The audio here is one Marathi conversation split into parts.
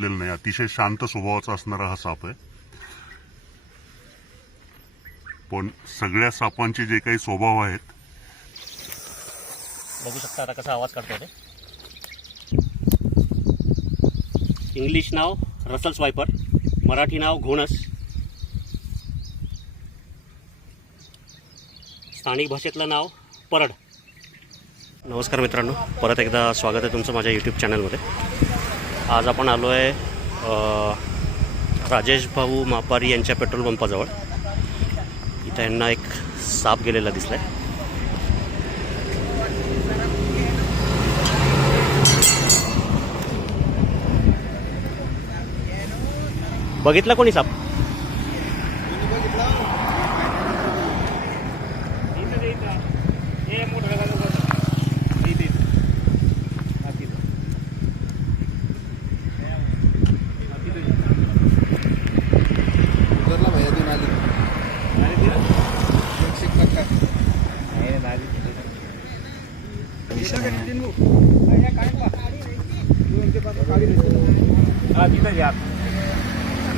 नाही अतिशय शांत स्वभावाचा असणारा हा साप आहे. पण सगळ्या सापांचे जे काही स्वभाव आहेत बघू शकता आता कसा आवाज काढतो ते. इंग्लिश नाव रसल स्वायपर मराठी नाव घोणस. स्थानिक भाषेतलं नाव परड. नमस्कार मित्रांनो. परत एकदा स्वागत आहे तुमचं माझ्या यूट्यूब चॅनलमध्ये आज आपण आलो आहे राजेश भाऊ मापारी यांच्या पेट्रोल पंपाजवळ. इथं यांना एक साप गेलेला दिसला आहे बघितला कोणी साप?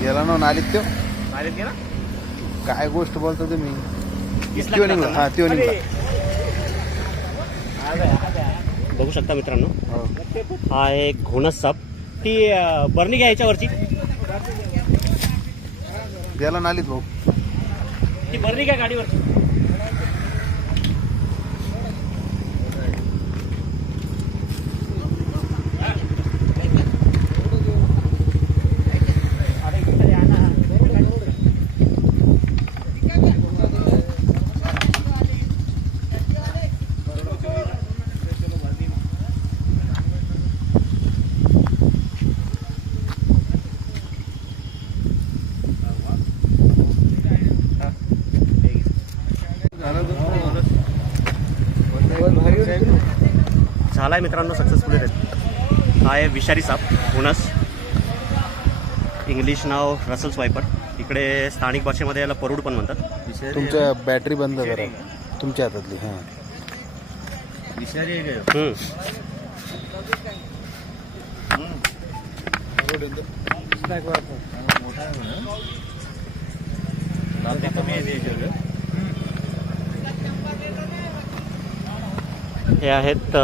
गेला ना नालीत तो काय गोष्ट बोलतो तुम्ही? त्यो का निघला. त्यांना? हा त्यो निघला. बघू शकता मित्रांनो. हो. हा आहे घोणस साप. ती अं, बर्नी घ्या याच्यावरची. गेला नालीत भाऊ. ती बर्नी घ्या गाडीवरची. झालाय मित्रांनो सक्सेसफुली रेट हा आहे विषारी साप घोणस इंग्लिश नाव रसल स्वायपर इकडे स्थानिक भाषेमध्ये याला परूड पण म्हणतात. तुमच्या बॅटरी बंद करा. तुमच्या हातातली हा. हम्म. हे आहेत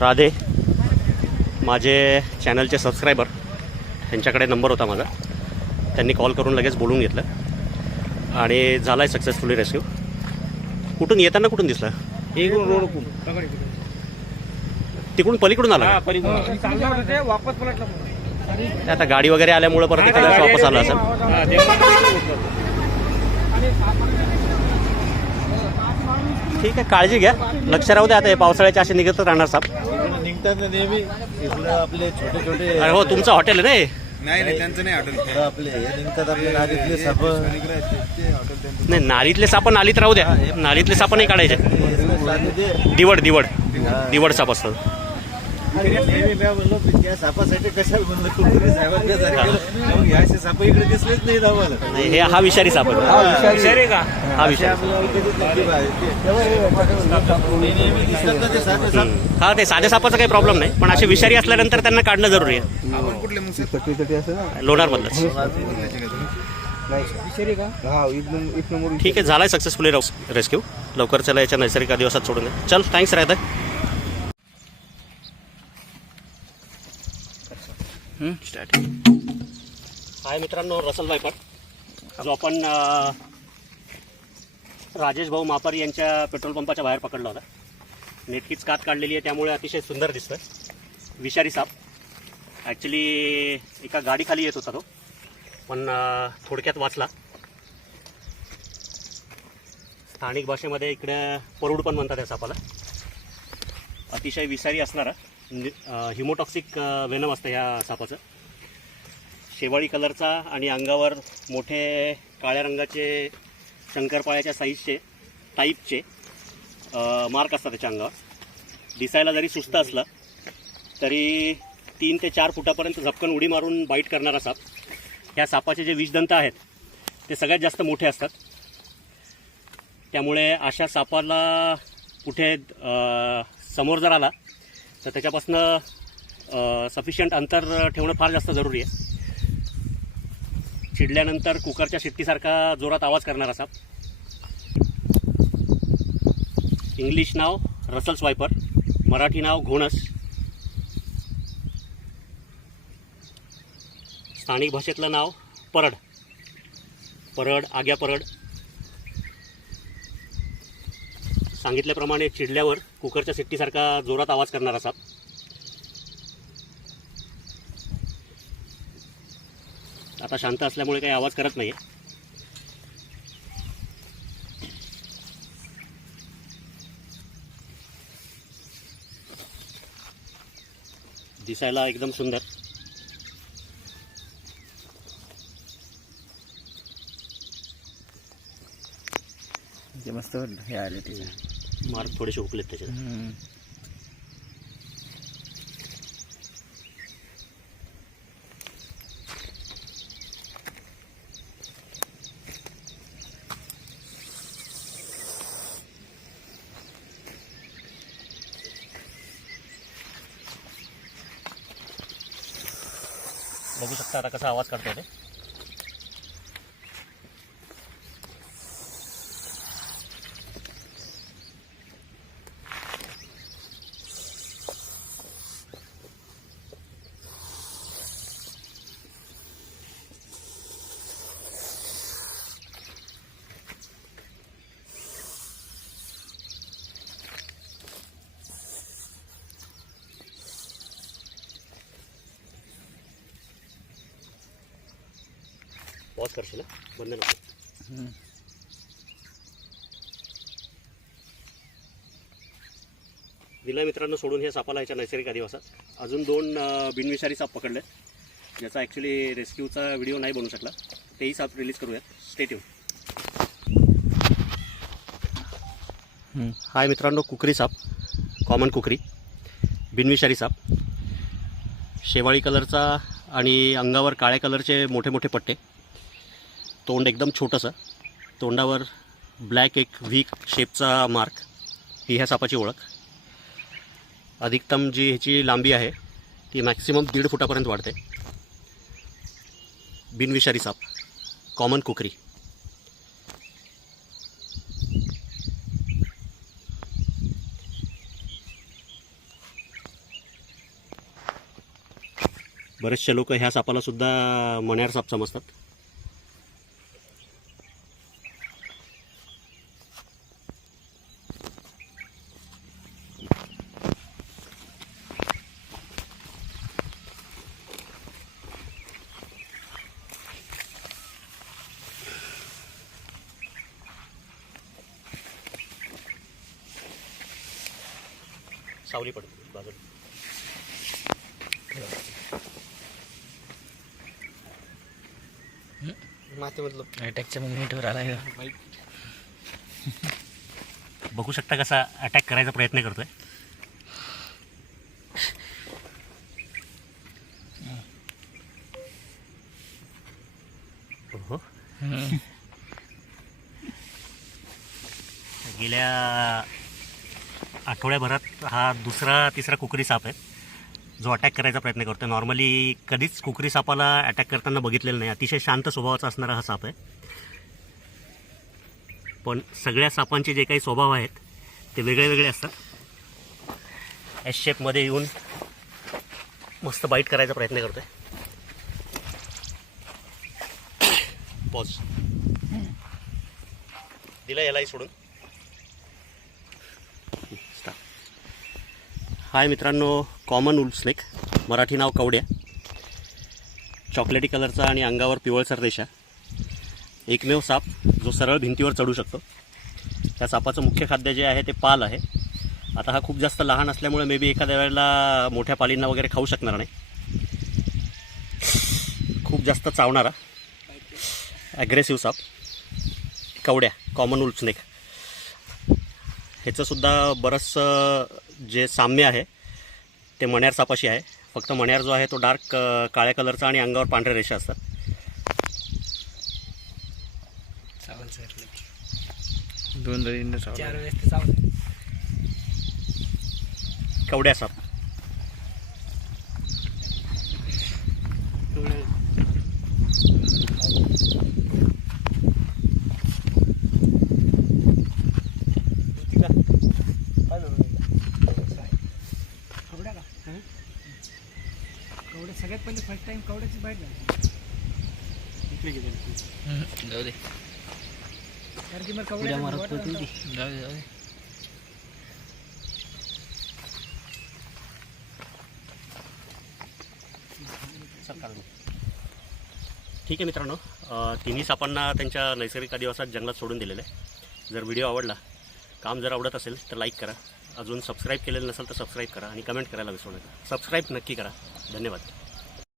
राधे माझे चॅनलचे सबस्क्रायबर. त्यांच्याकडे नंबर होता माझा. त्यांनी कॉल करून लगेच बोलून घेतलं. आणि झाला आहे सक्सेसफुली रेस्क्यू कुठून येताना कुठून दिसलं? तिकडून पलीकडून आला? वापस पलटला आता गाडी वगैरे आल्यामुळे परत वापस आला असेल. ठीक आहे काळजी घ्या. लक्ष राहू द्या आता हे पावसाळ्याच्या असे निघतच राहणार साप. निघतात ना नेहमी. इकडं आपले छोटे छोटे अरे हो तुमचं हॉटेल आहे ना हे? नाही नाही त्यांचं नाही हॉटेल आपले हे निघतात आपले नागरिकले साप. नाही नालीतले साप नालीत राहू द्या. नालीतले साप नाही काढायचे. दिवड दिवड. दिवड साप असतात नेहमी मी म्हणलो त्या सापासाठी कशाला म्हणलं कुठे साहेबांच्या सारखं मग ह्या असे साप इकडे दिसलेच नाही आम्हाला नाही, हे हा विषारी साप आहे विषारी. का? हा विषारी. आपल्याला कधीच नक्की पाहिजे. नेहमी दिसतात ना ते साधे साप. हा ते साध्या सापाचा काही प्रॉब्लेम नाही पण असे विषारी असल्यानंतर त्यांना काढणं जरुरी आहे. आपण कुठले मग सर चटणी चटणी असते ना लोणारमधलंच हा इथून इथून ठीक आहे झालाय सक्सेसफुली रेस्क्यू लवकर चला याच्या नैसर्गिक दिवसात सोडून चल थँक्स राहत स्टार्ट हाय मित्रांनो रसल भाईपट जो आपण राजेश भाऊ मापारी यांच्या पेट्रोल पंपाच्या बाहेर पकडला होता. नेटकीच कात काढलेली आहे त्यामुळे अतिशय सुंदर दिसतोय. विषारी साप. ॲक्च्युली एका गाडीखाली येत होता तो पण थोडक्यात वाचला. स्थानिक भाषेमध्ये इकडे परुड पण म्हणतात या सापाला. अतिशय विषारी असणारा. हिमोटॉक्सिक वेनम असतं ह्या सापाचं. शेवाळी कलरचा आणि अंगावर मोठे काळ्या रंगाचे शंकरपाळ्याच्या साईजचे टाईपचे मार्क असतात त्याच्या अंगावर. दिसायला जरी सुस्त असलं तरी तीन ते चार फुटापर्यंत झपकन उडी मारून बाईट करणारा साप ह्या सापाचे जे विषदंत आहेत ते सगळ्यात जास्त मोठे असतात. त्यामुळे अशा सापाला कुठे समोर जर आला तर त्याच्यापासनं सफिशियंट अंतर ठेवणं फार जास्त जरुरी आहे. चिडल्यानंतर कुकरच्या शिट्टीसारखा जोरात आवाज करणार असा इंग्लिश नाव रसल स्वायपर मराठी नाव घोणस. स्थानिक भाषेतलं नाव परड. परड आग्या परड. सांगितल्याप्रमाणे चिडल्यावर कुकरच्या सिट्टीसारखा जोरात आवाज करणार असा आता शांत असल्यामुळे काही आवाज करत नाही दिसायला एकदम सुंदर. मस्त हे आले तिथे मार्क थोडेसे हुकलेत त्याच्यात. बघू शकता आता कसा आवाज काढतोय ते. पॉज करशील? बंद नको दिला मित्रांनो सोडून हे सापाला याच्या नैसर्गिक अधिवासात अजून दोन बिनविषारी साप पकडले ज्याचा ॲक्च्युली रेस्क्यूचा व्हिडिओ नाही बनू शकला. तेही साप रिलीज करूयात. स्टेट हाय मित्रांनो कुकरी साप. Common kukri. बिनविषारी साप. शेवाळी कलरचा आणि अंगावर काळ्या कलरचे मोठे मोठे पट्टे. तोंड एकदम छोटंसं. तोंडावर ब्लॅक एक व्हीक शेपचा मार्क ही ह्या सापाची ओळख. अधिकतम जी ह्याची लांबी आहे ती मॅक्सिमम दीड फुटापर्यंत वाढते. बिनविषारी साप. कॉमन कुकरी. बरेचसे लोक ह्या सापाला सुद्धा मण्यार साप समजतात. सावली पडते बाजूला. मातीमधलं. अटॅकच्या मिनिटवर आला बघू शकता कसा अटॅक करायचा प्रयत्न करतोय. ओहो. गेल्या आठवड्याभरात हा दुसरा तिसरा कुकरी साप आहे. जो अटॅक करायचा प्रयत्न करतो नॉर्मली कधीच कुकरी सापाला अटॅक करताना बघितलेलं नाही. अतिशय शांत स्वभावाचा असणारा हा साप आहे. पण सगळ्या सापांचे जे काही स्वभाव आहेत ते वेगळे वेगळे असतात. एस शेपमध्ये येऊन मस्त बाईट करायचा प्रयत्न करतो आहे पॉज दिला यालाही सोडून. हाय मित्रांनो कॉमन उल स्नेक. मराठी नाव कवड्या. चॉकलेटी कलरचा आणि अंगावर पिवळसर रेषा. एकमेव साप जो सरळ भिंतीवर चढू शकतो. त्या सापाचं मुख्य खाद्य जे आहे ते पाल आहे. आता हा खूप जास्त लहान असल्यामुळे मे बी एखाद्या वेळेला मोठ्या पालींना वगैरे खाऊ शकणार नाही. खूप जास्त चावणारा. ॲग्रेसिव्ह साप. कवड्या कॉमन उल्फ स्नेक ह्याचंसुद्धा बरंचसं जे साम्य आहे ते मण्यार सापाशी आहे. फक्त मण्यार जो आहे तो डार्क काळ्या कलरचा आणि अंगावर पांढऱ्या रेषा असतात. दोन चावलं. कवड्या साप काय धरून कवड्या का कवड्या सगळ्यात पहिले फर्स्ट टाइम कवड्याची झाली इकडे गेले जाऊ दे. कारण की मग कवड्या मारत जाऊ दे जाऊ दे. ठीक आहे मित्रांनो अ, तिन्ही सापांना त्यांच्या नैसर्गिक अधिवासात जंगलात सोडून दिलेलं आहे. जर व्हिडिओ आवडला काम जर आवडत असेल तर लाईक करा. अजून सबस्क्राईब केलेलं नसेल तर सबस्क्राईब करा आणि कमेंट करायला विसरू नका. सबस्क्राईब नक्की करा. धन्यवाद.